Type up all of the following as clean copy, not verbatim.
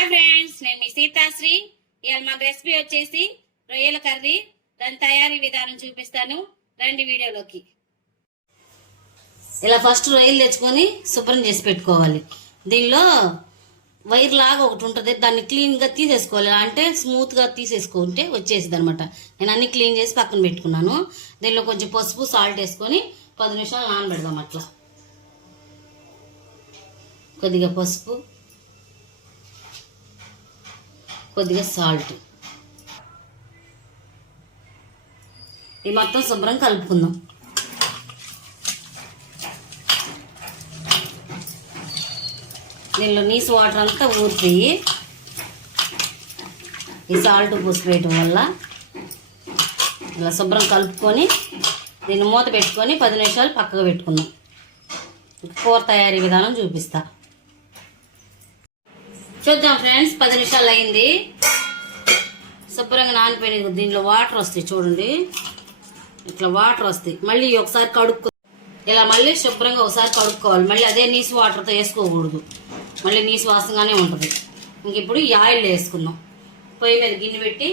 Hi friends, నేను మీ సీతాశ్రీ. ఇవాళ మన రెసిపీ వచ్చేసి రొయ్యల కర్రీ. దాని తయారీ విధానం చూపిస్తాను, రండి వీడియోలోకి. ఇలా ఫస్ట్ రొయ్యలు తెచ్చుకొని శుభ్రం చేసి పెట్టుకోవాలి. దీనిలో వైర్ లాగా ఒకటి ఉంటుంది, దాన్ని క్లీన్గా తీసేసుకోవాలి. అంటే స్మూత్గా తీసేసుకుంటే వచ్చేసింది అనమాట. నేను అన్ని క్లీన్ చేసి పక్కన పెట్టుకున్నాను. దీనిలో కొంచెం పసుపు సాల్ట్ వేసుకొని 10 నిమిషాలు నానబెడదాం. అట్లా కొద్దిగా పసుపు, కొద్దిగా సాల్ట్, ఇది మొత్తం శుభ్రం కలుపుకుందాం. దీనిలో నీసు వాటర్ అంతా ఊరిపోయి ఈ సాల్ట్ పూసి వేయటం వల్ల ఇలా శుభ్రం కలుపుకొని దీన్ని మూత పెట్టుకొని 10 నిమిషాలు పక్కకు పెట్టుకుందాం. కూర తయారీ విధానం చూపిస్తా, చూద్దాం ఫ్రెండ్స్. 10 నిమిషాలు అయింది. శుభ్రంగా నానిపోయినాయి. దీనిలో వాటర్ వస్తాయి చూడండి, ఇట్లా వాటర్ వస్తాయి. మళ్ళీ ఒకసారి కడుక్కో, ఇలా మళ్ళీ శుభ్రంగా ఒకసారి కడుక్కోవాలి. మళ్ళీ అదే నీసు వాటర్తో వేసుకోకూడదు, మళ్ళీ నీసు వాసనగానే ఉంటుంది. ఇంక ఇప్పుడు ఈ ఆయిల్ వేసుకుందాం. పొయ్యి మీద గిన్నె పెట్టి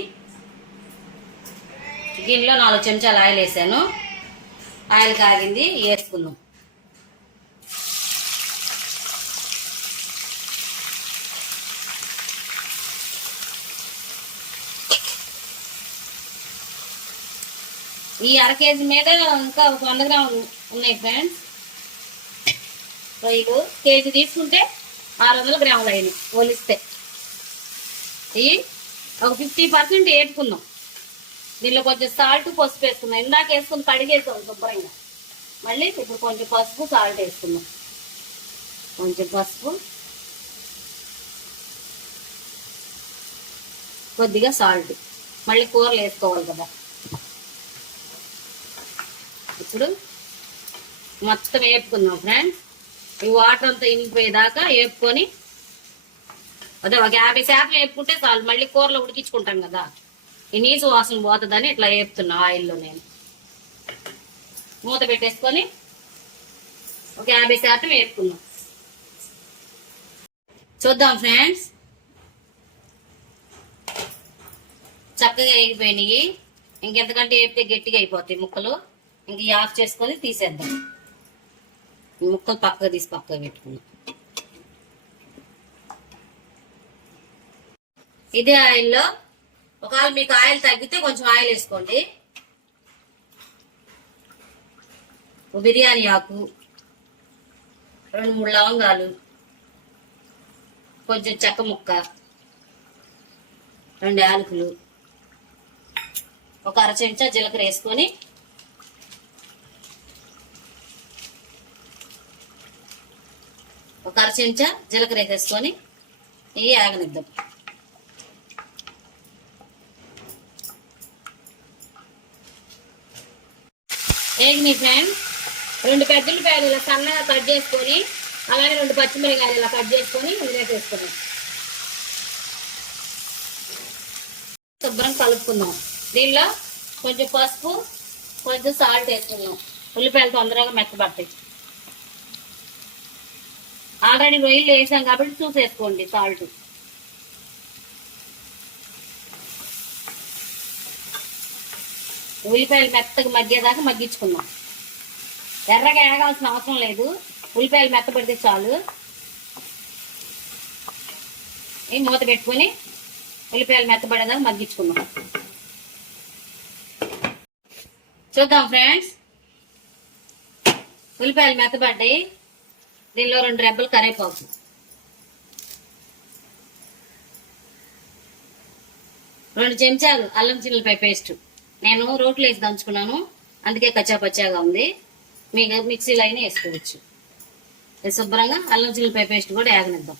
గిన్నెలో 4 చెంచాలు ఆయిల్ వేసాను. ఆయిల్ కాగింది, వేసుకుందాం. ఈ 1/2 కేజీ మీద ఇంకా 100 గ్రాములు ఉన్నాయి ఫ్రెండ్స్. రొయ్యలు కేజీ తీసుకుంటే 600 గ్రాములు అయినాయి పోలిస్తే. ఇవి ఒక 50% వేసుకుందాం. దీనిలో కొంచెం సాల్ట్, పసుపు వేసుకుందాం. ఇందాక వేసుకుని కడిగేసాం శుభ్రంగా. మళ్ళీ ఇప్పుడు కొంచెం పసుపు, సాల్ట్ వేసుకుందాం. కొంచెం పసుపు, కొద్దిగా సాల్ట్. మళ్ళీ కూరలు వేసుకోవాలి కదా. ఇప్పుడు మొత్తం వేపుకుందాం ఫ్రెండ్స్. ఈ వాటర్ అంతా ఇంగిపోయేదాకా వేపుకొని, అదే ఒక 50% వేపుకుంటే చాలు. మళ్ళీ కూరలో ఉడికించుకుంటాం కదా, ఈ నీసు వాసన పోతుందని ఇట్లా వేపుతున్నా ఆయిల్లో. నేను మూత పెట్టేసుకొని ఒక 50% వేపుకుందాం. చూద్దాం ఫ్రెండ్స్, చక్కగా వేగిపోయినాయి. ఇంకెంతకంటే వేపితే గట్టిగా అయిపోతాయి ముక్కలు. ఇంక ఆఫ్ చేసుకొని తీసేద్దాం. ముక్కలు పక్కగా తీసి పక్కగా పెట్టుకుందాం. ఇదే ఆయిల్లో ఒకవేళ మీకు ఆయిల్ తగ్గితే కొంచెం ఆయిల్ వేసుకోండి. బిర్యానీ ఆకు, 2-3 లవంగాలు, కొంచెం చెక్క ముక్క, 2 యాలకులు, ఒక 1/2 చెంచా జీలకర్ర వేసుకొని ఒక 1/2 చెంచా జీలకర్ర వేసేసుకొని ఇవి ఆగనిద్దాం. మీ ఫ్రెండ్స్ 2 పెద్ద ఉల్లిపాయలు ఇలా సన్నగా కట్ చేసుకొని, అలానే 2 పచ్చిమిరకాయలు ఇలా కట్ చేసుకొని వేసేసుకున్నాం. శుభ్రం కలుపుకుందాం. దీనిలో కొంచెం పసుపు, కొంచెం సాల్ట్ వేసుకుందాం. ఉల్లిపాయలు తొందరగా మెత్తబడతాయి. ఆల్రెడీ రొయ్యలు వేసాం కాబట్టి చూసేసుకోండి సాల్ట్. ఉల్లిపాయలు మెత్తగా మగ్గేదాకా మగ్గించుకుందాం. ఎర్రగా వేగాల్సిన అవసరం లేదు, ఉల్లిపాయలు మెత్తపడితే చాలు. ఈ మూత పెట్టుకొని ఉల్లిపాయలు మెత్తపడేదాకా మగ్గించుకుందాం. చూద్దాం ఫ్రెండ్స్, ఉల్లిపాయలు మెత్తపడ్డాయి. దీనిలో 2 రెబ్బలు కరివేపాకు, 2 చెంచాలు అల్లం చిల్లిపాయ పేస్ట్. నేను రోట్లో వేసి దంచుకున్నాను, అందుకే కచ్చాపచ్చాగా ఉంది. మీకు మిక్సీలో అయినా వేసుకోవచ్చు. శుభ్రంగా అల్లం చిల్లిపాయ పేస్ట్ కూడా వేగనిద్దాం.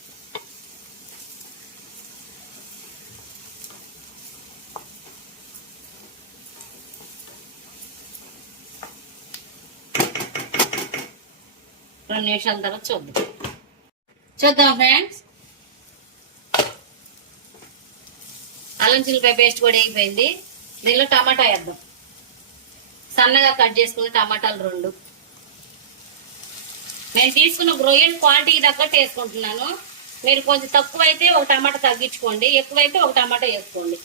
రెండు నిమిషాల తర్వాత చూద్దాం ఫ్రెండ్స్. అల్లం చిల్లిపాయ పేస్ట్ కూడా వేగిపోయింది. దీనిలో టమాటా వేద్దాం. సన్నగా కట్ చేసుకున్న టమాటాలు 2. నేను తీసుకున్న రొయ్యల క్వాంటిటీ తగ్గట్టు వేసుకుంటున్నాను. మీరు కొంచెం తక్కువ అయితే ఒక టమాటా తగ్గించుకోండి, ఎక్కువైతే ఒక టమాటా వేసుకోండి.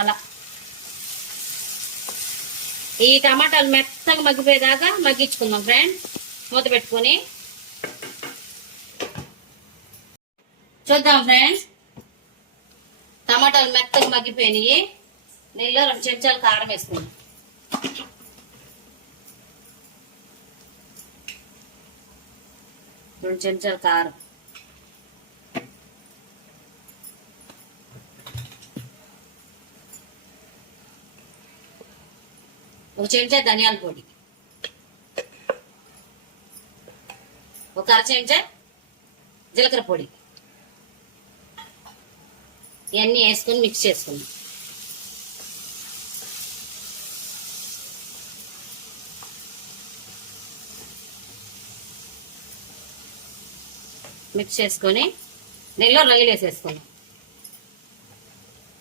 అలా ఈ టమాటాలు మెత్తగా మగ్గిపోయేదాకా మగ్గించుకుందాం ఫ్రెండ్స్. మూత పెట్టుకొని చూద్దాం ఫ్రెండ్స్. టమాటాలు మెత్తగా మగ్గిపోయినాయి. నెయ్యిలో 2 చెంచాలు కారం వేసుకుందాం. 2 చెంచాలు కారం, 1 చెంచా ధనియాల పొడి, 1 అర చెంచా జీలకర్ర పొడి, ఇవన్నీ వేసుకొని మిక్స్ చేసుకుందాం. మిక్స్ చేసుకొని నెయ్యిలో రొయ్యలు వేసేసుకుందాం.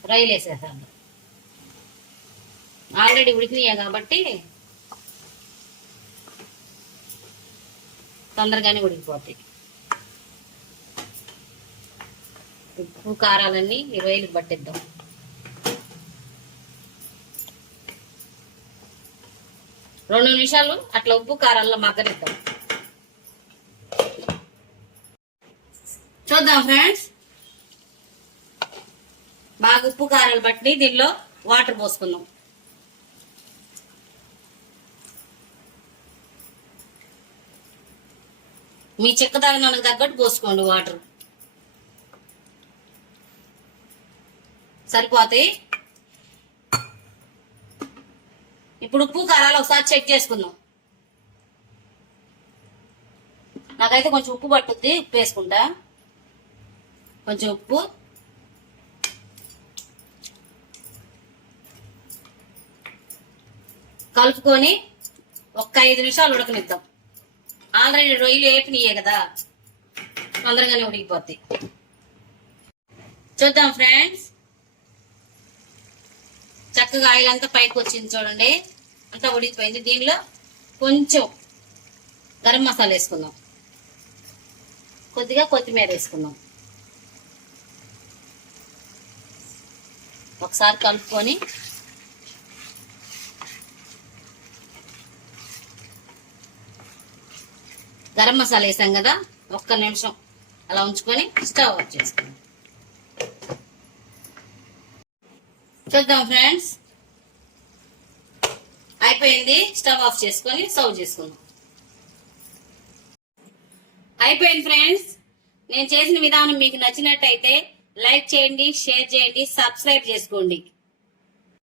రొయ్యలు వేసేసాను, ఆల్రెడీ ఉడికినాయి కాబట్టి తొందరగానే ఉడికిపోతాయి. ఉప్పు కారాలన్నీ ఈ రొయ్యలకు పట్టిద్దాం. రెండు నిమిషాలు అట్లా ఉప్పు కారాల్లో మగ్గనిద్దాం. చూద్దాం ఫ్రెండ్స్. బాగా ఉప్పు కారాలు పట్టి దీనిలో వాటర్ పోసుకుందాం. మీ చెక్కదనానికి తగ్గట్టు పోసుకోండి. వాటర్ సరిపోతాయి. ఇప్పుడు ఉప్పు కారాలు ఒకసారి చెక్ చేసుకుందాం. నాకైతే కొంచెం ఉప్పు పట్టుద్ది, ఉప్పు వేసుకుంటా. కొంచెం ఉప్పు, కలుపుకొని ఒక 5 నిమిషాలు ఉడకనిద్దాం. ఆల్రెడీ రొయ్యలు వేపినయే కదా, తొందరగానే ఉడికిపోతాయి. చూద్దాం ఫ్రెండ్స్. చక్కగా ఆయిల్ అంతా పైకి వచ్చింది చూడండి, అంతా ఉడికిపోయింది. దీనిలో కొంచెం గరం మసాలా వేసుకుందాం, కొద్దిగా కొత్తిమీర వేసుకుందాం. ఒకసారి కలుపుకొని గరం మసాలా వేసాం కదా, 1 నిమిషం అలా ఉంచుకొని స్టవ్ ఆఫ్ చేసుకుందాం. చూద్దాం ఫ్రెండ్స్. అయిపోయింది. స్టవ్ ఆఫ్ చేసుకొని సర్వ్ చేసుకుందాం. అయిపోయింది ఫ్రెండ్స్. నేను చేసిన విధానం మీకు నచ్చినట్టయితే లైక్ చేయండి, షేర్ చేయండి, సబ్స్క్రైబ్ చేసుకోండి.